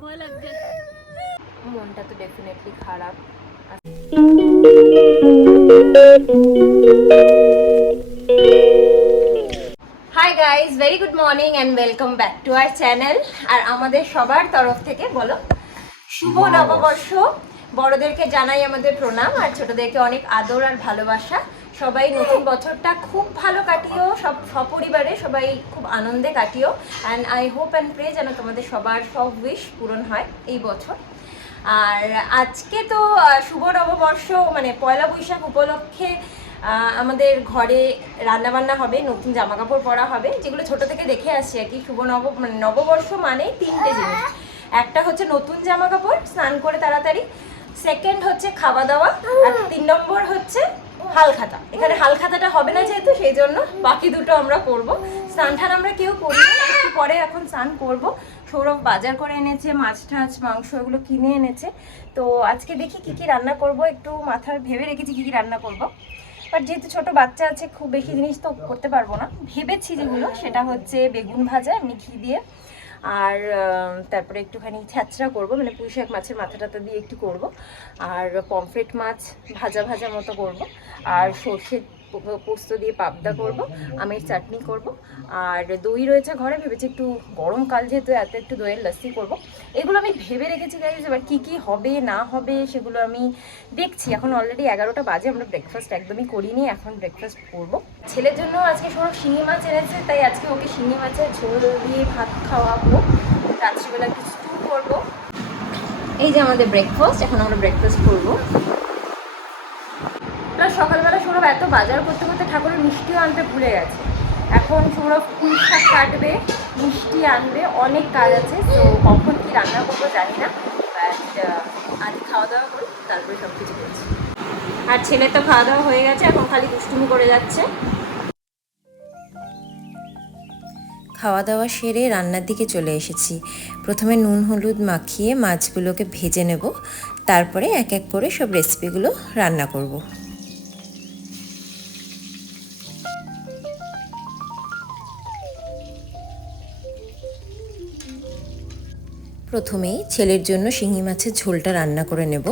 ভয় লাগছে। মনটা তো ডেফিনেটলি খারাপ। Hi guys, very good morning and welcome back to our channel. আর আমাদের সবার তরফ থেকে বলো শুভ নববর্ষ। বড়দেরকে জানাই আমাদের প্রণাম, আর ছোটদেরকে অনেক আদর আর ভালোবাসা। সবাই নতুন বছরটা খুব ভালো কাটিও, সপরিবারে সবাই খুব আনন্দে কাটিও। And I hope and pray যেন তোমাদের সবার সব উইশ পূরণ হয় এই বছর। আর আজকে তো শুভ নববর্ষ, মানে পয়লা বৈশাখ উপলক্ষে আমাদের ঘরে রান্নাবান্না হবে, নতুন জামা কাপড় পরা হবে, যেগুলো ছোট থেকে দেখে আসছি আর কি। শুভ নববর্ষ মানে তিনটে জিনিস। একটা হচ্ছে নতুন জামা কাপড়, স্নান করে তাড়াতাড়ি। সেকেন্ড হচ্ছে খাওয়া দাওয়া। আর 3 নম্বর হচ্ছে হালখাতা। এখানে হালখাতাটা হবে না যেহেতু, সেই জন্য বাকি দুটো আমরা করবো। স্নান টান আমরা কেউ করি না, একটু পরে এখন স্নান করবো। সৌরভ বাজার করে এনেছে, মাছ টাছ মাংস এগুলো কিনে এনেছে। তো আজকে দেখি কি কি রান্না করব, একটু মাথায় ভেবে রেখেছি কি কি রান্না করব। বাট যেহেতু ছোট বাচ্চা আছে, খুব বেশি জিনিস তো করতে পারবো না। ভেবেছি যেগুলো, সেটা হচ্ছে বেগুন ভাজা এমনি ঘি দিয়ে, আর তারপরে একটুখানি ছ্যাঁচড়া করব, মানে পুঁই শাক মাছের মাথা টাথা দিয়ে একটু করব, আর পমফ্রেট মাছ ভাজা ভাজা মতো করব, আর সর্ষে পোস্ত দিয়ে পাবদা করব, আমের চাটনি করব, আর দই রয়েছে ঘরে। ভেবেছি একটু গরমকাল যেহেতু, একটু দইয়ের লস্যি করব। এগুলো আমি ভেবে রেখেছি গাইজ। এবার কী কী হবে না হবে সেগুলো আমি দেখছি। এখন অলরেডি 11টা বাজে, আমরা ব্রেকফাস্ট একদমই করিনি, এখন ব্রেকফাস্ট করব। ছেলের জন্য আজকে সৌরভ শিঙি মাছ এনেছে, তাই আজকে ওকে শিঙি মাছের ঝোল দিয়ে ভাত খাওয়াবো। রাত্রিবেলা একটু স্টু করবো। এই যে আমাদের ব্রেকফাস্ট, এখন আমরা ব্রেকফাস্ট করবো। প্লাস সকালবেলা সৌরভ এত বাজার করতে করতে ঠাকুরের মিষ্টিও আনতে ভুলে গেছে। এখন সৌরভ পুঁই শাক কাটবে, মিষ্টি আনবে, অনেক কাজ আছে। তো কখন কি রান্না করবো জানি না, বাট আজ খাওয়া দাওয়া করি, তারপরে সব কিছু করছি। আর ছেলে তো খাওয়া দাওয়া হয়ে গেছে, এখন খালি দুষ্টুমি করে যাচ্ছে। খাওয়া দাওয়া সেরে রান্নার দিকে চলে এসেছি। প্রথমে নুন হলুদ মাখিয়ে মাছগুলোকে ভেজে নেব, তারপরে এক এক করে সব রেসিপিগুলো রান্না করব। প্রথমেই ছেলের জন্য শিঙি মাছের ঝোলটা রান্না করে নেব।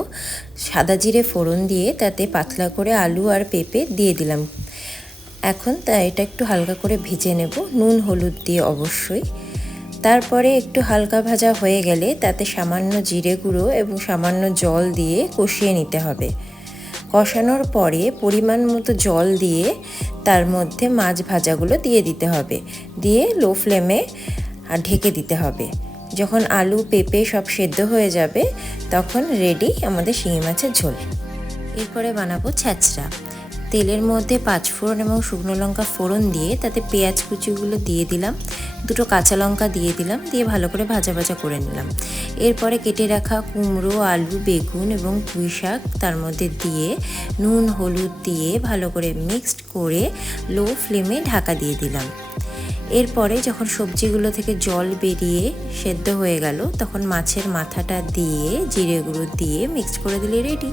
সাদা জিরে ফোড়ন দিয়ে তাতে পাতলা করে আলু আর পেঁপে দিয়ে দিলাম। এখন এটা একটু হালকা করে ভেজে নেব, নুন হলুদ দিয়ে অবশ্যই। তারপরে একটু হালকা ভাজা হয়ে গেলে তাতে সামান্য জিরে গুঁড়ো এবং সামান্য জল দিয়ে কষিয়ে নিতে হবে। কষানোর পরে পরিমাণ মতো জল দিয়ে তার মধ্যে মাছ ভাজাগুলো দিয়ে দিতে হবে, দিয়ে লো ফ্লেমে ঢেকে দিতে হবে। যখন আলু পেঁপে সব সেদ্ধ হয়ে যাবে, তখন রেডি আমাদের শিঙি মাছের ঝোল। এরপরে বানাবো ছ্যাঁচড়া। তেলের মধ্যে 5 ফোড়ন এবং শুকনো লঙ্কা ফোড়ন দিয়ে তাতে পেঁয়াজ কুচিগুলো দিয়ে দিলাম, 2টো কাঁচা লঙ্কা দিয়ে দিলাম, দিয়ে ভালো করে ভাজা ভাজা করে নিলাম। এরপরে কেটে রাখা কুমড়ো, আলু, বেগুন এবং পুঁই শাক তার মধ্যে দিয়ে নুন হলুদ দিয়ে ভালো করে মিক্সড করে লো ফ্লেমে ঢাকা দিয়ে দিলাম। এরপরে যখন সবজিগুলো থেকে জল বেরিয়ে সেদ্ধ হয়ে গেল, তখন মাছের মাথাটা দিয়ে জিরে গুঁড়ো দিয়ে মিক্স করে দিলে রেডি।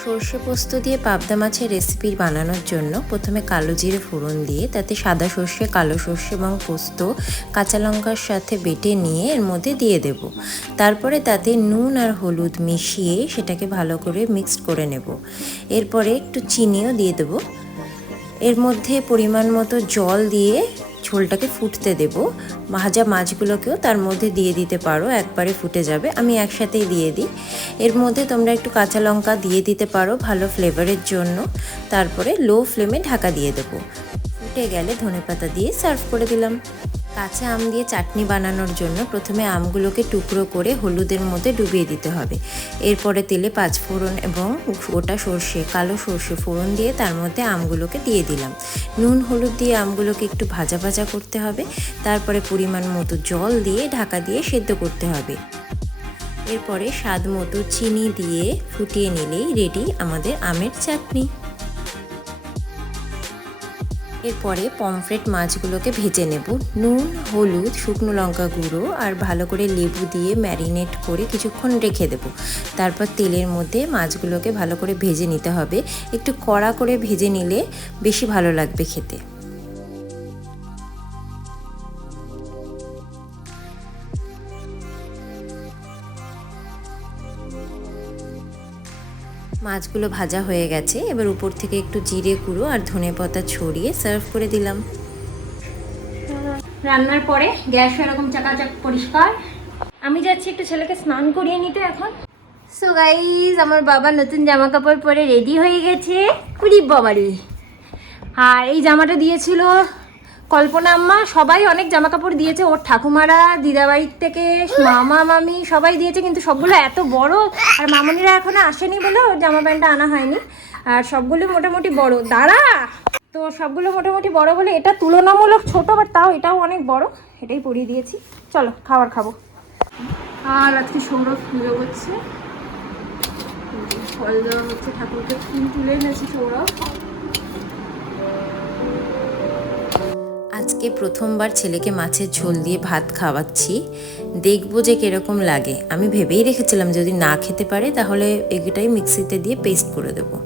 সর্ষে পোস্ত দিয়ে পাবদা মাছের রেসিপি বানানোর জন্য প্রথমে কালো জিরে ফোড়ন দিয়ে তাতে সাদা সর্ষে, কালো সর্ষে এবং পোস্ত কাঁচা লঙ্কার সাথে বেটে নিয়ে এর মধ্যে দিয়ে দেব। তারপরে তাতে নুন আর হলুদ মিশিয়ে সেটাকে ভালো করে মিক্সড করে নেব। এরপরে একটু চিনিও দিয়ে দেব। এর মধ্যে পরিমাণ মতো জল দিয়ে ঝোলটাকে ফুটতে দেব। ভাজা মাছগুলোকেও তার মধ্যে দিয়ে দিতে পারো, একবারে ফুটে যাবে, আমি একসাথেই দিয়ে দিই। এর মধ্যে তোমরা একটু কাঁচা লঙ্কা দিয়ে দিতে পারো ভালো ফ্লেভারের জন্য। তারপরে লো ফ্লেমে ঢাকা দিয়ে দেবো। ফুটে গেলে ধনেপাতা দিয়ে সার্ভ করে দিলাম। কাঁচা আম দিয়ে চাটনি বানানোর জন্য প্রথমে আমগুলোকে টুকরো করে হলুদের মধ্যে ডুবিয়ে দিতে হবে। এরপরে তেলে 5 ফোড়ন এবং গোটা সর্ষে, কালো সর্ষে ফোড়ন দিয়ে তার মধ্যে আমগুলোকে দিয়ে দিলাম। নুন হলুদ দিয়ে আমগুলোকে একটু ভাজা ভাজা করতে হবে। তারপরে পরিমাণ মতো জল দিয়ে ঢাকা দিয়ে সেদ্ধ করতে হবে। এরপরে স্বাদ মতো চিনি দিয়ে ফুটিয়ে নিলেই রেডি আমাদের আমের চাটনি। এরপরে পমফ্রেট মাছগুলোকে ভেজে নেব। নুন হলুদ শুকনো লঙ্কা গুঁড়ো আর ভালো করে লেবু দিয়ে ম্যারিনেট করে কিছুক্ষণ রেখে দেব। তারপর তেলের মধ্যে মাছগুলোকে ভালো করে ভেজে নিতে হবে। একটু কড়া করে ভেজে নিলে বেশি ভালো লাগবে খেতে। মাছগুলো ভাজা হয়ে গেছে, এবার উপর থেকে একটু জিরে গুঁড়ো আর ধনেপাতা ছড়িয়ে সার্ভ করে দিলাম। রান্নার পরে গ্যাস এরকম চাকাচাক পরিষ্কার। আমি যাচ্ছি একটু ছেলেকে স্নান করিয়ে নিতে এখন। সো গাইজ, আমার বাবা নতুন জামা কাপড় পরে রেডি হয়ে গেছে। কুড়ি বাবারি। আর এই জামাটা দিয়েছিল কল্পনা আম্মা। সবাই অনেক জামা কাপড় দিয়েছে, ওর ঠাকুমারা, দিদাবাড়ির থেকে মামা মামি সবাই দিয়েছে, কিন্তু সবগুলো এত বড়। আর মামনিরা এখনো আসেনি বলে ওর জামা প্যান্টটা আনা হয়নি। আর সবগুলো মোটামুটি বড়। দাঁড়া, তো সবগুলো মোটামুটি বড় বলে এটা তুলনামূলক ছোট, বাট তাও এটাও অনেক বড়। এটাই পরিয়ে দিয়েছি। চলো খাবার খাবো। আর আজকে সৌরভ পুজো করছে, ফল দেওয়া হচ্ছে ঠাকুরকে। ফুল তুলে এনেছি সৌরভ। আজকে প্রথমবার ছেলেকে মাছের ঝোল দিয়ে ভাত খাওয়াচ্ছি, দেখবো যে কীরকম লাগে। আমি ভেবেই রেখেছিলাম যদি না খেতে পারে তাহলে এটাই মিক্সিতে দিয়ে পেস্ট করে দেবো,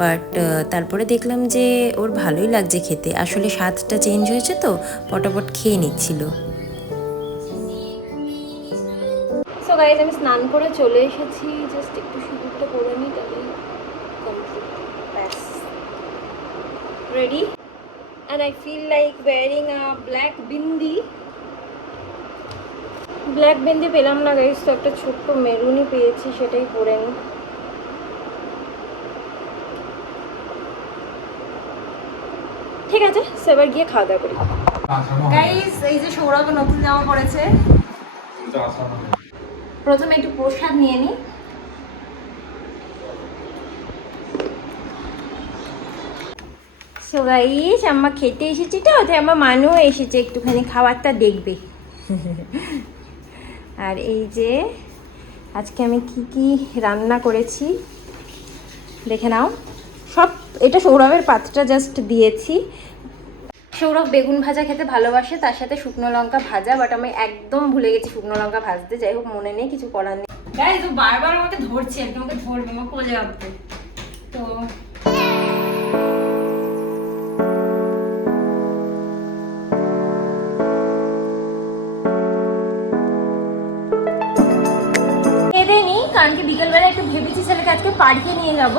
বাট তারপরে দেখলাম যে ওর ভালোই লাগছে খেতে। আসলে স্বাদটা চেঞ্জ হয়েছে তো পটাপট খেয়ে নিচ্ছিল। সো গাইজ, আমি স্নান করে চলে এসেছি। জাস্ট একটু সিঁদুরটা করে নিই, তাহলে কমপ্লিট। ব্যাস ready. And I feel like wearing a black bindi. Black bindi পেলাম না গাইস, তো একটা ছোট্ট মেরুনই পেয়েছি, সেটাই পরে নিই। ঠিক আছে, এবার গিয়ে খাওয়া দাওয়া করি। গাইস, এই যে সৌরভ নতুন জামা পরেছে। প্রথমে একটু প্রসাদ নিয়ে নিই। সো গাইস, আম্মা খেতে এসেছি, তো তাই আমার মানুও এসেছে, একটুখানি খাবারটা দেখবে। আর এই যে আজকে আমি কি কি রান্না করেছি দেখে নাও সব। এটা সৌরভের পাত্রটা জাস্ট দিয়েছি। সৌরভ বেগুন ভাজা খেতে ভালোবাসে, তার সাথে শুকনো লঙ্কা ভাজা, বাট আমি একদম ভুলে গেছি শুকনো লঙ্কা ভাজতে। যাই হোক, মনে নেই, কিছু করার নেই। গাইস, ও বারবার আমাকে ধরছে আর কি, আমাকে ধরবে, আমার কোলে আসবে। তো কারণ কি বিকেলবেলা একটু ভেবেছি ছেলেকে আজকে পার্কে নিয়ে যাব,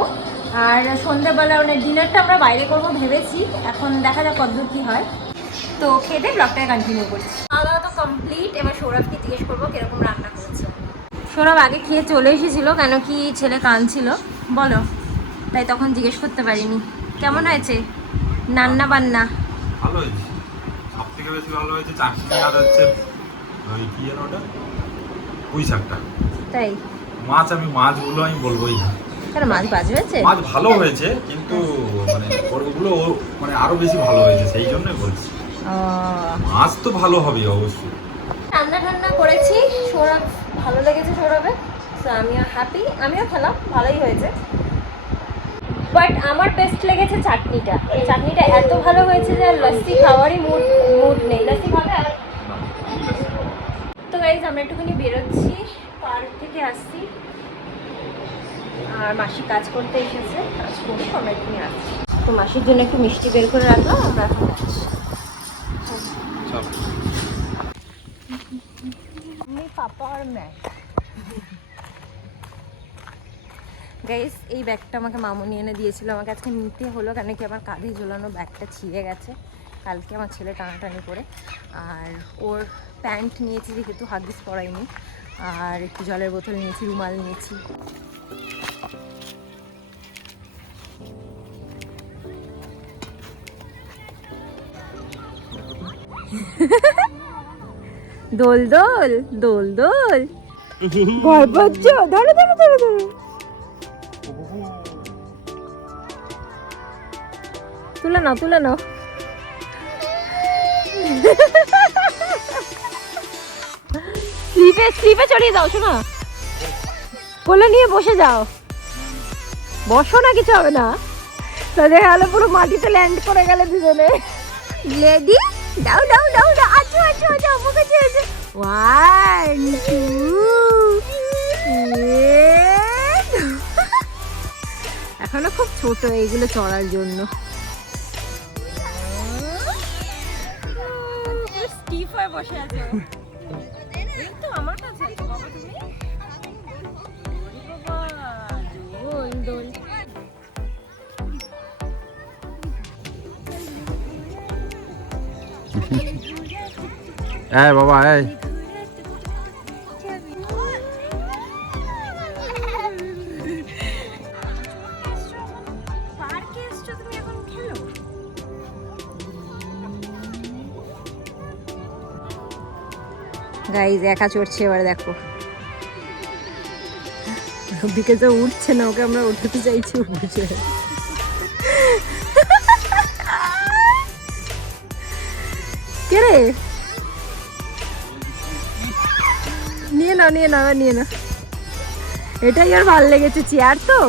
আর সন্ধ্যাবেলা মানে ডিনারটা আমরা বাইরে করবো ভেবেছি। এখন দেখা যাক কতদূর কী হয়। তো খেতে ব্লগটা কন্টিনিউ করছি। খাওয়া দাওয়া তো কমপ্লিট। এবার সৌরভকে জিজ্ঞেস করবো কিরকম রান্না করেছে। সৌরভ আগে খেয়ে চলে এসেছিলো, কেন কি ছেলে কাঁদছিল বলো, তাই তখন জিজ্ঞেস করতে পারিনি। কেমন হয়েছে রান্না বান্না? ভালো হয়েছে, সব থেকে বেশি ভালো হয়েছে চাটনি আর হচ্ছে ওই কি যেন ওটা পুঁই শাকটা। তাই মাছগুলো আমি বলবোই না। কেন, মাছ বাজে হয়েছে? মাছ ভালো হয়েছে, কিন্তু মানে ওগুলো মানে আরো বেশি ভালো হয়েছে, সেই জন্যই বলছি। মাছ তো ভালো হবে অবশ্যই। রান্না টান্না করেছি, সৌরভ ভালো লেগেছে সৌরভের, তো আমিও হ্যাপি, আমিও খেলাম, ভালোই হয়েছে। বাট আমার বেস্ট লেগেছে চাটনিটা। এই চাটনিটা এত ভালো হয়েছে যে লস্যি খাওয়ারই মুড নেই। লস্যি খাবে? তো গাইজ, আমরা একটুখানি বেরোচ্ছি, পার্ক থেকে আসছি, আর মাসি কাজ করতে এসেছে, কাজ করুক, আমরা একটুখানি আসছি। তো মাসির জন্য একটু মিষ্টি বের করে রাখলাম, আমরা এখন যাচ্ছি। পাপা আর ম্যাক। গাইস, এই ব্যাগটা আমাকে মামুনি এনে দিয়েছিল, আমাকে আজকে নিতে হলো, কেন কি আমার কাঁধে ঝোলানো ব্যাগটা ছিঁড়ে গেছে কালকে আমার ছেলে টানাটানি করে। আর ওর প্যান্ট নিয়েছি যেহেতু হাগিস পরাইনি, আর একটু জলের বোতল নিয়েছি, রুমাল নিয়েছি। দোল দোল দোল দোল ভয় পাচ্ছ? ধরো ধরো ধরো ধরো, তুলে নাও তুলে নাও। স্লিপে চড়িয়ে দাও, শোনো, কোলে নিয়ে বসে যাও, বসো না, কিছু হবে না। তাদের গেলে পুরো মাটিতে ল্যান্ড করে গেলে দুজনে। লেডি, দাও দাও দাও দাও, আচ্ছা আচ্ছা আচ্ছা, আমার কাছে আছে। 1 2 এখনো খুব ছোট এইগুলো চড়ার জন্য। স্টিফ হয়ে বসে আছো। এই তো আমার কাছে আছো বাবা, তুমি বাবা দোল। হ্যাঁ বাবা হ্যাঁ। গাইজ একা চড়ছে এবার দেখো, রবিকে তো উঠছে না, ওকে আমরা উঠাতে চাইছি বসে। কে রে? নিয়ে নাও নিয়ে নাও নিয়ে নাও, এটাই আর ভালো লেগেছে, চেয়ার তো।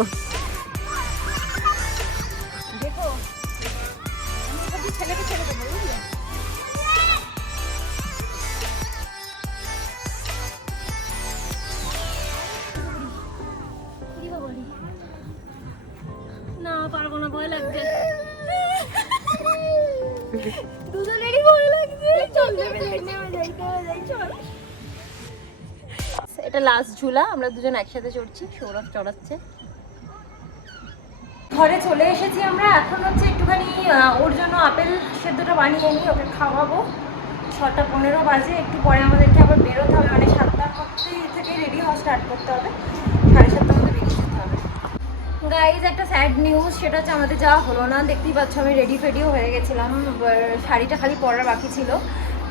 না পারবো না, ভয় লাগছে, দুজনেরই ভয় লাগছে। চল চল, এটা লাস্ট ঝুলা, আমরা দুজন একসাথে চড়ছি, সৌরভ চড়াচ্ছে। ঘরে চলে এসেছি আমরা, এখন হচ্ছে একটুখানি ওর জন্য আপেল সেদ্ধটা বানিয়ে নিই, ওকে খাওয়াবো। 6:15 বাজে, একটু পরে আমাদেরকে আবার বেরোতে হবে, মানে 7টার থেকে রেডি হওয়া স্টার্ট করতে হবে, 7:30 মধ্যে বেরিয়ে যেতে হবে। গাইজ একটা স্যাড নিউজ, সেটা হচ্ছে আমাদের যাওয়া হলো না। দেখতেই পাচ্ছ আমি রেডি ফেডিও হয়ে গেছিলাম, শাড়িটা খালি পরার বাকি ছিল।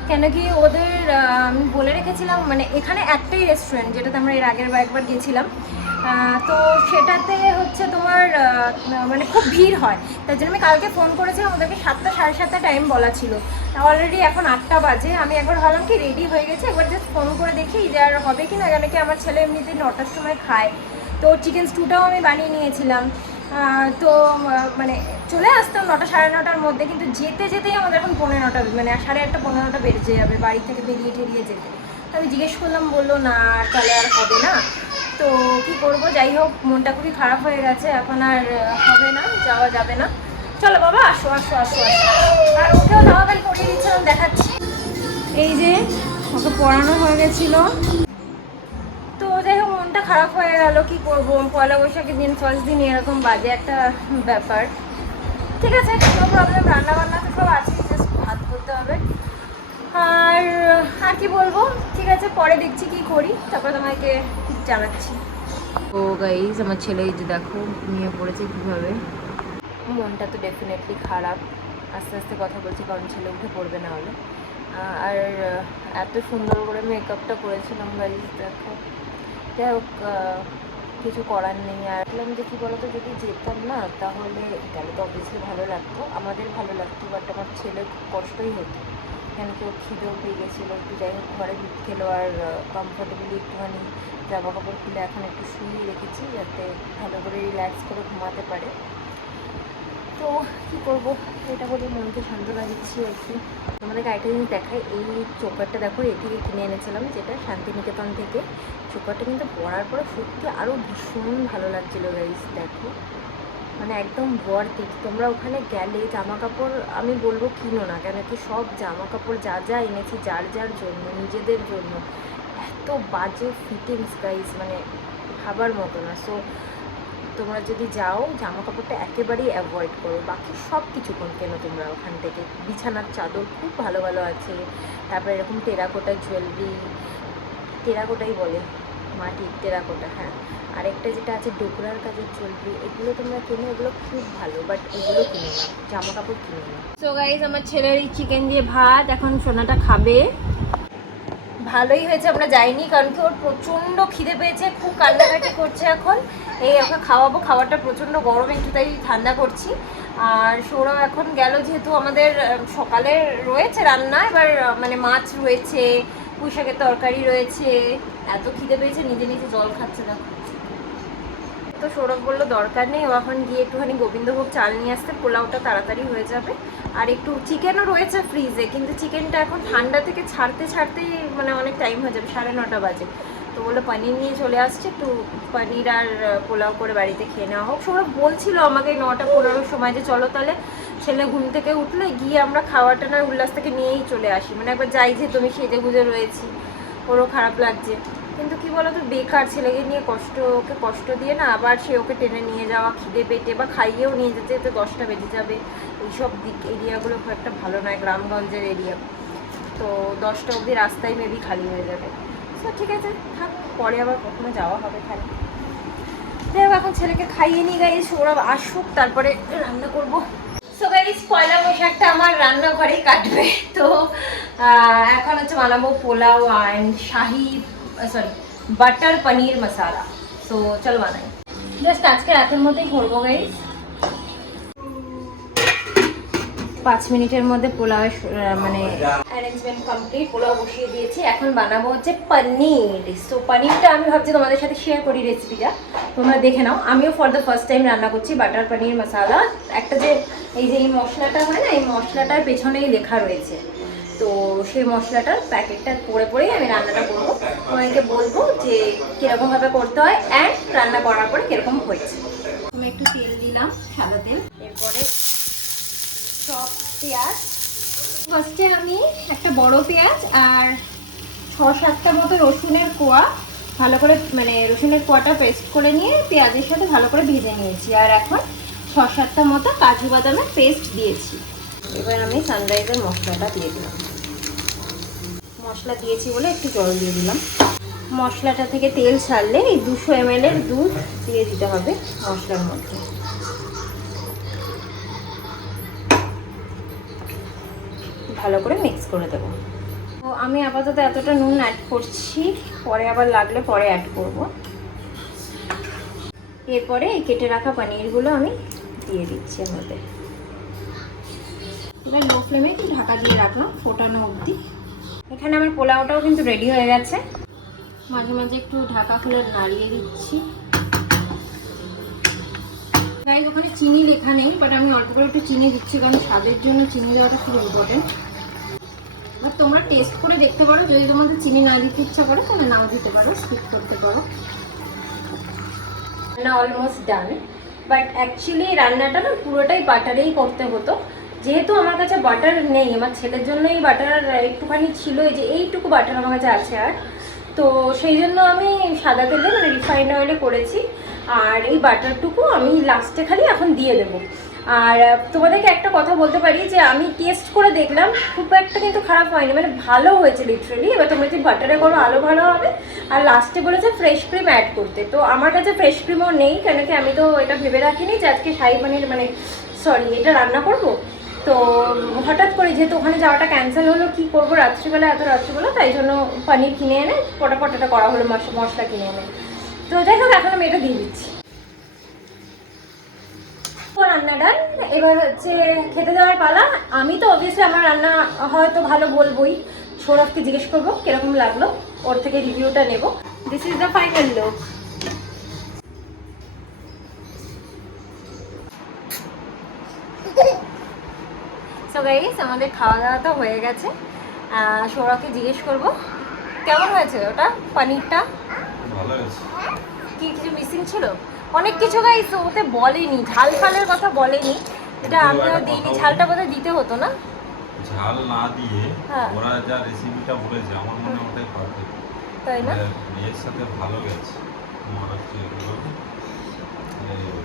কেন কি ওদের আমি বলে রেখেছিলাম, মানে এখানে একটাই রেস্টুরেন্ট যেটাতে আমরা এর আগের একবার গেছিলাম, তো সেটাতে হচ্ছে তোমার মানে খুব ভিড় হয়, তার জন্য আমি কালকে ফোন করেছিলাম ওদেরকে, 7টা 7:30 টাইম বলা ছিল, অলরেডি এখন 8টা বাজে। আমি একবার ভাবলাম কি রেডি হয়ে গেছে, একবার জাস্ট ফোন করে দেখি যে আর হবে কি না, কেন কি আমার ছেলে এমনিতে 9টার সময় খায়, তো চিকেন স্টুটাও আমি বানিয়ে নিয়েছিলাম, তো মানে চলে আসতাম 9টা 9:30টার মধ্যে, কিন্তু যেতে যেতেই আমাদের এখন 9:15 মানে 8:30 15টা বেজে যাবে বাড়ি থেকে বেরিয়ে ঠেরিয়ে যেতে। তো আমি জিজ্ঞেস করলাম, বললো না তাহলে আর হবে না। তো কি করব, যাই হোক মনটা খুবই খারাপ হয়ে গেছে, এখন আর হবে না, যাওয়া যাবে না। চলো বাবা আসো আসো আসো আসো, আর ওকেও জামা প্যান্ট পরিয়ে দিচ্ছিলাম, দেখাচ্ছি। এই যে ওকে পড়ানো হয়ে গেছিলো, তো যাই হোক মনটা খারাপ হয়ে গেল, কি করবো, পয়লা বৈশাখের দিন, ফার্স্ট দিন এরকম বাজে একটা ব্যাপার। ঠিক আছে, কোনো প্রবলেম, রান্না বান্না তো সব আছে, জাস্ট ভাত করতে হবে। আর আর কি বলবো, ঠিক আছে পরে দেখছি কি করি, তারপর তোমাকে জানাচ্ছি। ও গাইজ আমার ছেলে এই যে দেখো নিয়ে পড়েছে কীভাবে, মনটা তো ডেফিনেটলি খারাপ, আস্তে আস্তে কথা বলছি কারণ ছেলে উঠে পড়বে না হলে। আর এত সুন্দর করে মেকআপটা করেছিলাম গাইজ দেখো, যাই হোক কিছু করার নেই। আর বললাম যে কী বলতো, যদি যেতাম না তাহলে তাহলে তো অবভিয়াসলি ভালো লাগতো, আমাদের ভালো লাগতো, বাট আমার ছেলে খুব কষ্টই হতো, কেন কি ওর খিদেও পেয়ে গেছিলো একটু। যাই হোক ঘরে দুধ খেলো, আর কমফোর্টেবলি একটুখানি জামা কাপড় খুলে এখন একটু শুয়ে রেখেছি, যাতে ভালো করে রিল্যাক্স করে ঘুমাতে পারে। তো কী করবো, এটা বলে মনকে সান্ত্বনা দিচ্ছি আর কি। আমাদেরকে আরেকটা জিনিস দেখায়, এই চোকারটা দেখো এ থেকে কিনে এনেছিলাম, যেটা শান্তিনিকেতন থেকে। চোকারটা কিন্তু পরার পরে সত্যি আরও ভীষণ ভালো লাগছিলো গাইস, দেখো মানে একদম ওয়ার্থ ইট। তোমরা ওখানে গেলে জামা কাপড় আমি বলবো কিনো না, কেন কি সব জামা কাপড় যা যা এনেছি যার যার জন্য, নিজেদের জন্য, এত বাজে ফিটিংস গাইস, মানে ভাবার মতো না। সো তোমরা যদি যাও জামা কাপড়টা একেবারেই অ্যাভয়েড করো, বাকি সব কিছু কেনো তোমরা ওখান থেকে। বিছানার চাদর খুব ভালো ভালো আছে, তারপরে এরকম টেরাকোটা জুয়েলারি, টেরাকোটাই বলে, মাটির টেরাকোটা, হ্যাঁ। আরেকটা যেটা আছে ডোকরার কাজের জুয়েলারি, এগুলো তোমরা কেনো, এগুলো খুব ভালো, বাট এগুলো কিনো না, জামা কাপড় কিনো না। সো গাইজ আমার ছেলের এই চিকেন দিয়ে ভাত এখন সোনাটা খাবে। ভালোই হয়েছে আমরা যাইনি, কারণ কি ওর প্রচণ্ড খিদে পেয়েছে, খুব কান্নাকাটি করছে এখন। এই ওকে খাওয়াবো, খাবারটা প্রচণ্ড গরম একটু, তাই ঠান্ডা করছি। আর সৌরভ এখন গেল, যেহেতু আমাদের সকালে রয়েছে রান্না, এবার মানে মাছ রয়েছে, পুঁই শাকের তরকারি রয়েছে, এত খিদে পেয়েছে নিজে নিজে জল খাচ্ছে না। তো সৌরভ বললো দরকার নেই, ও এখন গিয়ে একটুখানি গোবিন্দভোগ চাল নিয়ে আসতে, পোলাওটা তাড়াতাড়ি হয়ে যাবে। আর একটু চিকেনও রয়েছে ফ্রিজে, কিন্তু চিকেনটা এখন ঠান্ডা থেকে ছাড়তেই মানে অনেক টাইম হয়ে যাবে, 9:30 বাজে। তো বললো পনির নিয়ে চলে আসছে, একটু পনির আর পোলাও করে বাড়িতে খেয়ে নেওয়া হোক। সৌরভ বলছিল আমাকে 9:15 সময় যে চলো তাহলে ছেলে ঘুম থেকে উঠলে গিয়ে আমরা খাওয়াটা না উল্লাস থেকে নিয়েই চলে আসি, মানে একবার যাই, যে তুমি সেজে গুজে রয়েছি, ওরও খারাপ লাগছে। কিন্তু কি বলতো, বেকার ছেলেকে নিয়ে ওকে কষ্ট দিয়ে না, আবার সে ওকে টেনে নিয়ে যাওয়া, খিদে পেটে বা খাইয়েও নিয়ে যেতে যেতে 10টা বেজে যাবে। এইসব দিক এরিয়াগুলো খুব একটা ভালো নয়, গ্রামগঞ্জের এরিয়া। তো 10টা অবধি রাস্তায় মেবি খালি হয়ে যাবে। তো ঠিক আছে, থাক, পরে আবার কখনো যাওয়া হবে খালি। যাই হোক, এখন ছেলেকে খাইয়ে নিয়ে গাইস, ওরা আসুক তারপরে রান্না করব। সো গাইস, পয়লা বৈশাখটা আমার রান্নাঘরেই কাটবে। তো এখন হচ্ছে বানাবো পোলাও অ্যান্ড বাটার পনির মশালা। তো চলো বানাই, জাস্ট আজকে রাতের মধ্যেই করবো গাইস। 5 মিনিটের মধ্যে পোলাও মানে অ্যারেঞ্জমেন্ট কমপ্লিট, পোলাও বসিয়ে দিয়েছি। এখন বানাবো হচ্ছে পনির। সো পনিরটা আমি ভাবছি তোমাদের সাথে শেয়ার করি রেসিপিটা, তোমরা দেখে নাও। আমিও ফর দ্য ফার্স্ট টাইম রান্না করছি বাটার পনির মশালা। একটা যে এই মশলাটা হয় না, এই মশলাটার পেছনেই লেখা রয়েছে। তো সেই মশলাটার প্যাকেটটা পরেই আমি রান্নাটা করবো। তোমাকে বলবো যে কীরকমভাবে করতে হয় অ্যান্ড রান্না করার পরে কীরকম হয়েছে। আমি একটু তেল দিলাম, সাদা তেল। এরপরে সব পেঁয়াজ, ফার্স্টে আমি একটা বড় পেঁয়াজ আর 6-7টা মতো রসুনের কোয়া ভালো করে, মানে রসুনের কোয়াটা পেস্ট করে নিয়ে পেঁয়াজের সাথে ভালো করে ভেজে নিয়েছি। আর এখন 6-7টা মতো কাজু বাদামের পেস্ট দিয়েছি। এবার আমি সানরাইজের মশলাটা দিয়ে দিলাম। মশলা দিয়েছি বলে একটু জল দিয়ে দিলাম। মশলাটা থেকে তেল ছাড়লে এই 200 ml এর দুধ দিয়ে দিতে হবে মশলার মধ্যে। ভালো করে মিক্স করে দেবো। তো আমি আপাতত এতটা নুন অ্যাড করছি, পরে আবার লাগলে পরে অ্যাড করব। এরপরে এই কেটে রাখা পনিরগুলো আমি দিয়ে দিচ্ছি এর মধ্যে। এবার লো ফ্লেমে একটু ঢাকা দিয়ে রাখলাম ফোটানো অবধি। এখানে আমার পোলাওটাও কিন্তু রেডি হয়ে গেছে। মাঝে মাঝে একটু ঢাকা খুলে নাড়িয়ে দিচ্ছি। গাইস, ওখানে চিনি লেখা নেই, বাট আমি অল্প করে একটু চিনি দিচ্ছি, কারণ স্বাদের জন্য চিনি দেওয়াটা খুব ইম্পর্টেন্ট। আর তোমরা টেস্ট করে দেখতে পারো, যদি তোমাদের চিনি না দিতে ইচ্ছা করো তাহলে নাও দিতে পারো, স্কিপ করতে পারো। রান্না অলমোস্ট ডান, বাট অ্যাকচুয়ালি রান্নাটা না পুরোটাই বাটারেই করতে হতো। যেহেতু আমার কাছে বাটার নেই, আমার ছেলের জন্যই বাটার একটুখানি ছিল, এই যে এইটুকু বাটার আমার কাছে আছে। আর তো সেই জন্য আমি সাদা তেলে মানে রিফাইন্ড অয়েলে করেছি। আর এই বাটারটুকু আমি লাস্টে খালি এখন দিয়ে দেবো। আর তোমাদেরকে একটা কথা বলতে পারি যে আমি টেস্ট করে দেখলাম, খুব একটা কিন্তু খারাপ হয়নি, মানে ভালো হয়েছে লিটারেলি। এবার তোমরা যদি বাটারে করো আরও ভালো হবে। আর লাস্টে বলেছে ফ্রেশ ক্রিম অ্যাড করতে, তো আমার কাছে ফ্রেশ ক্রিমও নেই, কেন কি আমি তো এটা ভেবে রাখিনি যে আজকে শাহী পনির এটা রান্না করব। তো হঠাৎ করে যেহেতু ওখানে যাওয়াটা ক্যান্সেল হলো, কি করবো রাত্রিবেলা, এত রাত্রিবেলা, তাই জন্য পনির কিনে এনে ফটাফট এটা করা হলো, মশলা কিনে এনে। তো যাই হোক, এখন আমি এটা দিয়ে দিচ্ছি। রান্না ডান, এবার হচ্ছে খেতে দেওয়ার পালা। আমি তো অবভিয়াসলি আমার রান্না হয়তো ভালো বলবোই, সৌরভকে জিজ্ঞেস করবো কিরকম লাগলো, ওর থেকে রিভিউটা নেব। This is the final look. So guys, আমাদের খাওয়া দাওয়া তো হয়ে গেছে। সৌরভকে জিজ্ঞেস করবো কেমন হয়েছে ওটা পনিরটা। ভালো হয়েছে। কি কিছু মিসিং ছিল? অনেক কিছু গাইস ওতে বলেনি, ঝাল ফালের কথা বলেনি। এটা আমিও দিইনি, ঝালটা বোধহয় দিতে হতো না। ঝাল না দিয়ে ওরা যা রেসিপিটা বলেছে আমার মনে হয় ওটাই পারফেক্ট, তাই না? এর সাথে ভালো গেছে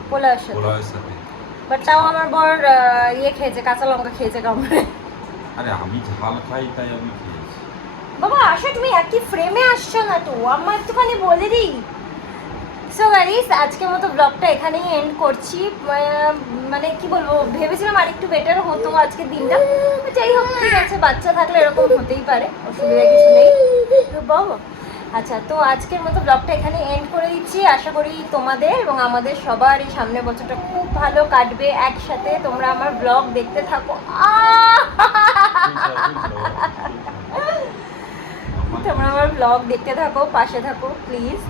পোলাওয়ের সাথে। বাট তাও আমার বর খেয়েছে, কাঁচা লঙ্কা খেয়েছে কামড়ে। আরে আমি ঝাল খাই তাই আমি খেয়েছি। বাবা আসো, তুমি একই ফ্রেমে আসছো না তো, আমার একটুখানি বলে দিই। সো গাইস, আজকের মতো ব্লগটা এখানেই এন্ড করছি। মানে কি বলবো, ভেবেছিলাম আরেকটু বেটার হতো আজকের দিনটা। যাই হোক, ঠিক আছে, বাচ্চা থাকলে এরকম হতেই পারে, অসুবিধা কিছু নেই। বাবা আচ্ছা, তো আজকের মতো ব্লগটা এখানে এন্ড করে দিচ্ছি। আশা করি তোমাদের এবং আমাদের সবার এই সামনের বছরটা খুব ভালো কাটবে একসাথে। তোমরা আমার ব্লগ দেখতে থাকো, তোমরা আমার ব্লগ দেখতে থাকো, পাশে থাকো প্লিজ।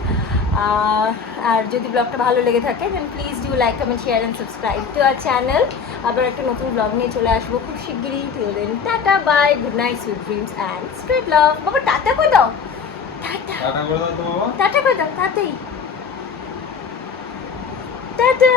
আর যদি ব্লগটা ভালো লেগে থাকে then please do like, comment, share and subscribe to our channel. আবার একটা নতুন ব্লগ নিয়ে চলে আসবো খুব শিগগিরই। Till then tata, bye, good night, sweet dreams and straight love. বাবা টাটা করে দাও, টাটা করে দাও তো বাবা, টাটা করে দাও তাতেই, টাটা।